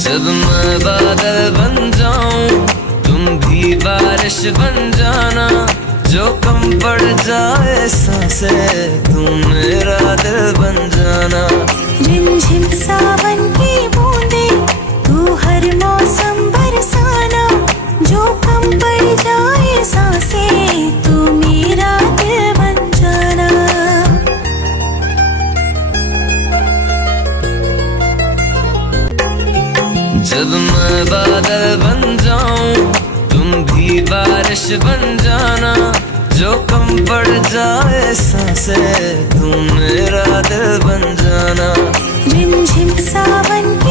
जब मैं बादल बन जाऊं तुम भी बारिश बन जाना, जो कम पड़ जाए सांसें तुम मेरा दिल बन जाना। रिमझिम सावन की बूंदे तू हर मौसम बरसाना, जो कम पड़ जाए सांसें तू मेरा दिल बन जाना। जब मैं बादल बन जाऊं तुम भी बारिश बन जाना, जो कम पड़ जाए सांसें तुम मेरा दिल बन जाना। रिमझिम सावन की